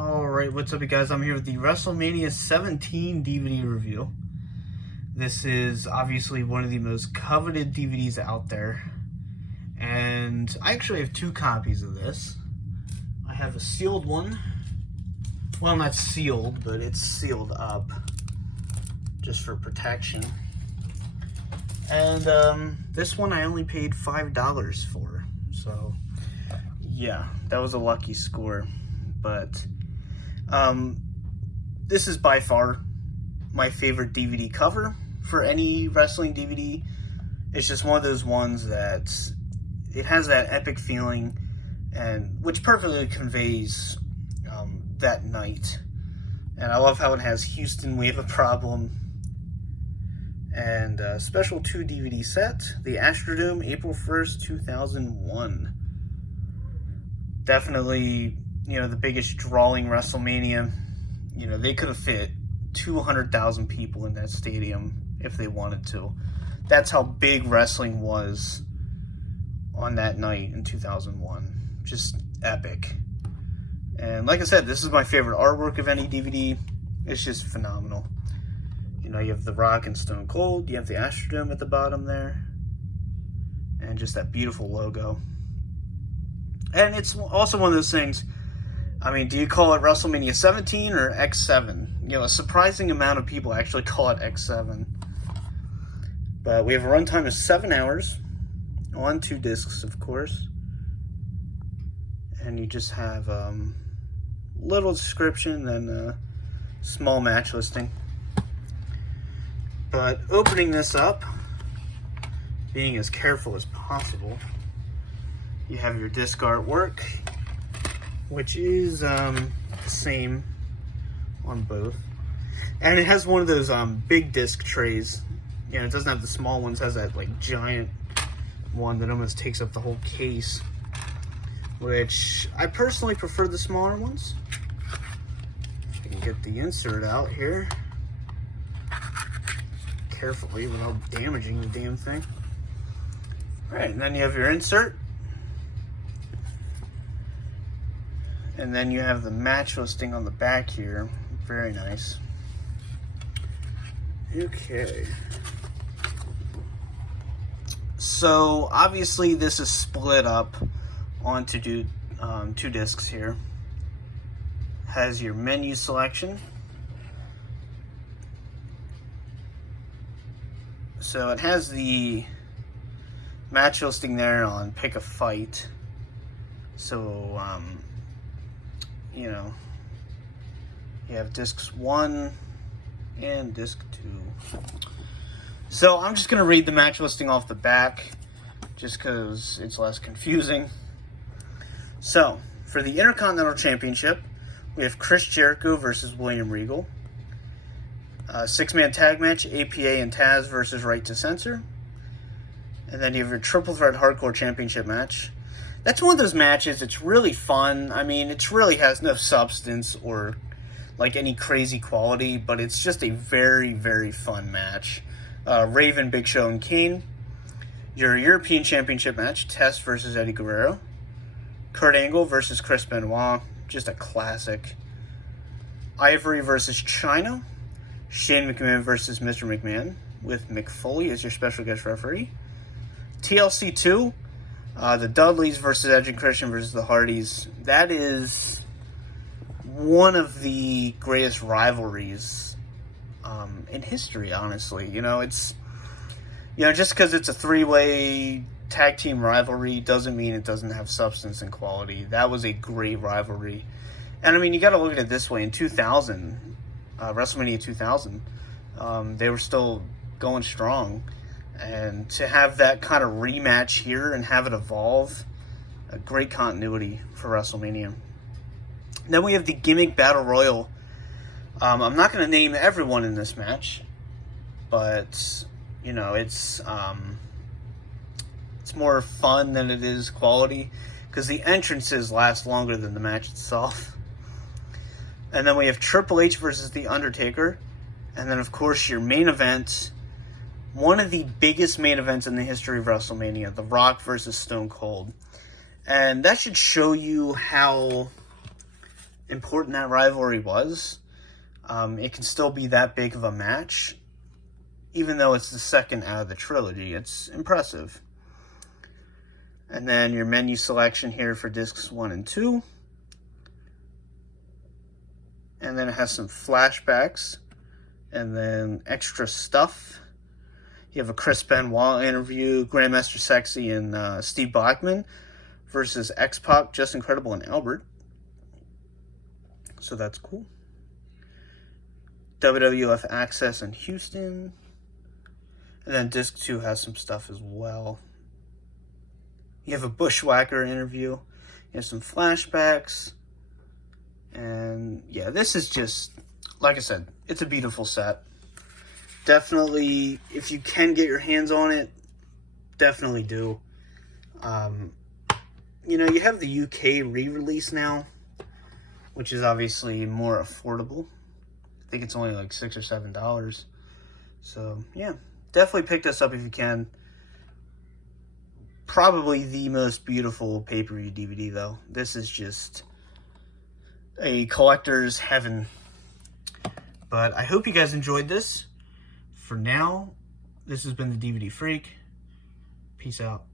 Alright, what's up you guys? I'm here with the Wrestlemania 17 DVD review. This is obviously one of the most coveted DVDs out there. And I actually have two copies of this. I have a sealed one. Well, not sealed, but it's sealed up. Just for protection. And this one I only paid $5 for. So, yeah, that was a lucky score. But this is by far my favorite DVD cover for any wrestling DVD. It's just one of those ones that it has that epic feeling, and which perfectly conveys that night. And I love how it has Houston, we have a problem, and a special 2 DVD set, the Astrodome, April 1st, 2001. Definitely, you know, the biggest drawing WrestleMania. You know, they could have fit 200,000 people in that stadium if they wanted to. That's how big wrestling was on that night in 2001. Just epic. And like I said, this is my favorite artwork of any DVD. It's just phenomenal. You know, you have The Rock and Stone Cold. You have the Astrodome at the bottom there. And just that beautiful logo. And it's also one of those things, I mean, do you call it WrestleMania 17 or X7? You know, a surprising amount of people actually call it X7. But we have a runtime of 7 hours on 2 discs, of course. And you just have little description and a small match listing. But opening this up, being as careful as possible, you have your disc artwork, which is the same on both. And it has one of those big disc trays. You know, it doesn't have the small ones. It has that like giant one that almost takes up the whole case, which I personally prefer the smaller ones. I can get the insert out here carefully without damaging the damn thing. Alright, and then you have your insert. And then you have the match listing on the back here. Very nice. Okay. So, obviously this is split up onto 2 discs here. Has your menu selection. So it has the match listing there on Pick a Fight. So, you know, you have discs 1 and disc 2. So I'm just going to read the match listing off the back, just because it's less confusing. So, for the Intercontinental Championship, we have Chris Jericho versus William Regal. 6-man tag match, APA and Taz versus Right to Censor. And then you have your Triple Threat Hardcore Championship match. That's one of those matches, it's really fun. I mean, it really has no substance or like any crazy quality, but it's just a very, very fun match. Raven, Big Show, and Kane. Your European Championship match, Test versus Eddie Guerrero. Kurt Angle versus Chris Benoit, just a classic. Ivory versus Chyna. Shane McMahon versus Mr. McMahon, with Mick Foley as your special guest referee. TLC 2, the Dudleys versus Edge and Christian versus the Hardys. That is one of the greatest rivalries in history, honestly. You know, it's, you know, just because it's a 3-way tag team rivalry doesn't mean it doesn't have substance and quality. That was a great rivalry. And I mean, you got to look at it this way. In 2000, WrestleMania 2000, they were still going strong. And to have that kind of rematch here and have it evolve, a great continuity for WrestleMania. Then we have the Gimmick Battle Royal. I'm not going to name everyone in this match, but, you know, it's more fun than it is quality, because the entrances last longer than the match itself. And then we have Triple H versus The Undertaker. And then, of course, your main event, one of the biggest main events in the history of WrestleMania, The Rock versus Stone Cold. And that should show you how important that rivalry was, it can still be that big of a match, even though it's the second out of the trilogy. It's impressive. And then your menu selection here for discs 1 and 2. And then it has some flashbacks and then extra stuff. You have a Chris Benoit interview, Grandmaster Sexy and Steve Blackman versus X-Pac, Just Incredible, and Albert. So that's cool. WWF Access in Houston. And then disc 2 has some stuff as well. You have a Bushwhacker interview. You have some flashbacks. And yeah, this is just, like I said, it's a beautiful set. Definitely, if you can get your hands on it, definitely do. You know, you have the UK re-release now, which is obviously more affordable. I think it's only like $6 or $7. So yeah, definitely pick this up if you can. Probably the most beautiful pay-per-view DVD, though. This is just a collector's heaven. But I hope you guys enjoyed this. For now, this has been the DVD Freak. Peace out.